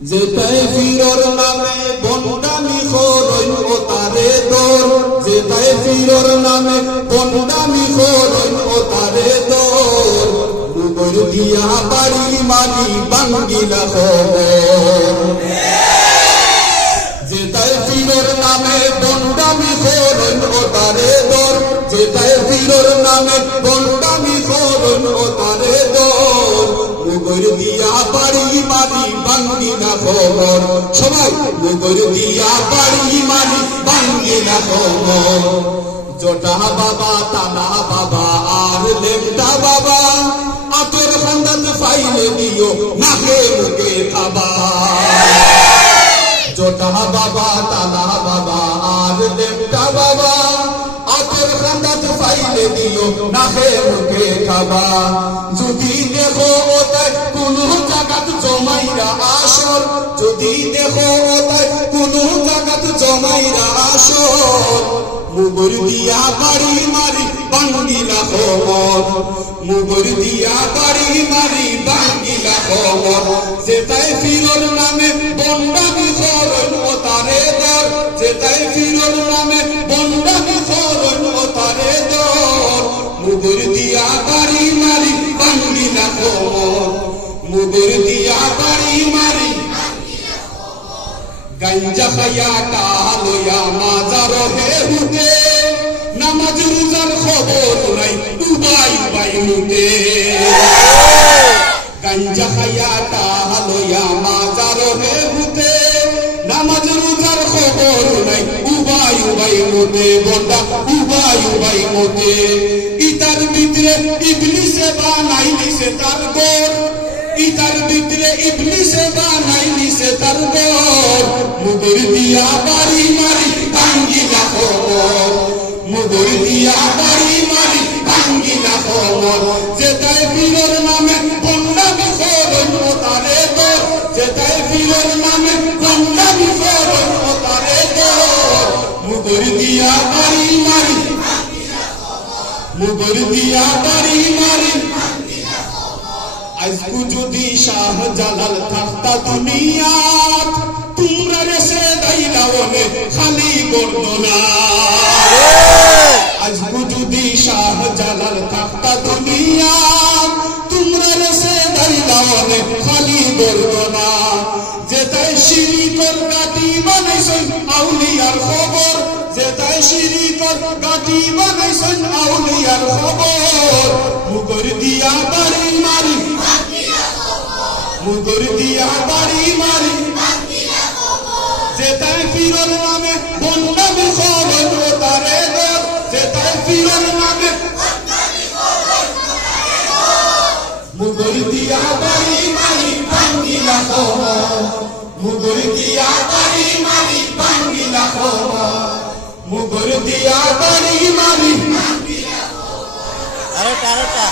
যেটাই ফিরর নামে বন্দামি খরইন ও তারে দর, যেটাই ফিরর নামে বন্দামি খরইন ও তারে দর, মুগর দিয়া বাড়ি মারি বাঙ্গিলা খবর। যেটাই ফিরর নামে বন্দামি খরইন ও তারে দর, যেটাই ফিরর নামে বন্দামি খরইন ও তারে দর, মুগর দিয়া বাড়ি মারি বাঙ্গিলা খবর। সবাই মুগর দিয়া বাড়ি মারি বাঙ্গিলা খবর। জটা বাবা তানা বাবা আর লেমটা বাবা, আতর খান্দাত ফাইলে দিও নাকে মুখে খাবা। জটা বাবা তানা বাবা আর লেমটা বাবা, আতর খান্দাত ফাইলে দিও নাকে মুখে খাবা। যদি দেখো ওটাই কোন জায়গাত জমাইরা আসর, যদি দেখো ওটাই কোন জায়গাত জমাইরা আসর, মুগর দিয়া বাড়ি মারি বাঙ্গিলা খবর। মুগর দিয়া বাড়ি মারি বাঙ্গিলা খবর। যেটাই ফিরর নামে বন্দামি খরইন ও তারে দর, যেটাই ফিরর নামে বন্দামি খরইন ও তারে দর, মুগর দিয়া বাড়ি মারি বাঙ্গিলা খবর। মুগর দিয়া বাড়ি মারি গাঞ্জা খাইয়া কালয়া মাজার হে হুতে, নামাজ রোজার খবর নাই ডুবাই বাই হুতে। গাঞ্জা খাইয়া কালয়া মাজার হে হুতে, নামাজ রোজার খবর নাই উবাই উবাই হুতে। বন্দা উবাই উবাই হুতে। ইতার ভিতরে ইবলিসে বানাইলিছে তার ঘর, ইতার ভিতরে ইবলিসে বানাইলিছে তার ঘর, মুগর দিয়া বাড়ি মারি বাঙ্গিলা খবর। মুগর দিয়া বাড়ি মারি বাঙ্গিলা খবর। যেটাই ফিরর নামে বন্দামি খরইন ও তারে দর, যেটাই ফিরর নামে বন্দামি খরইন ও তারে দর, মুগর দিয়া বাড়ি মারি, মুগর দিয়া বাড়ি মারি। আজকু যদি শাহ জালাল থাকতা দুনিয়াত, তোমরা রেসে দাইলাওনে খালি গর্দনা। আজকু যদি শাহ জালাল থাকতা দুনিয়াত, তোমরা রেসে দাইলাওনে খালি গর্দনা। যেটাই শিরিকর গাটি বানাইছেন আউলিয়ার খবর, যেটাই শিরিকর গাটি বানাইছেন আউলিয়ার খবর, মুগর দিয়া বাড়ি মারি, মুগর দিয়া বাড়ি মারি। যেটাই ফিরর নামে বন্দামি খরইন ও তারে দর, যেটাই ফিরর নামে মুগর দিয়া বাড়ি মারি বাঙ্গিলা খবর। মুগর দিয়া বাড়ি মারি বাঙ্গিলা খবর। মুগর দিয়া বাড়ি মারি। আরেকটা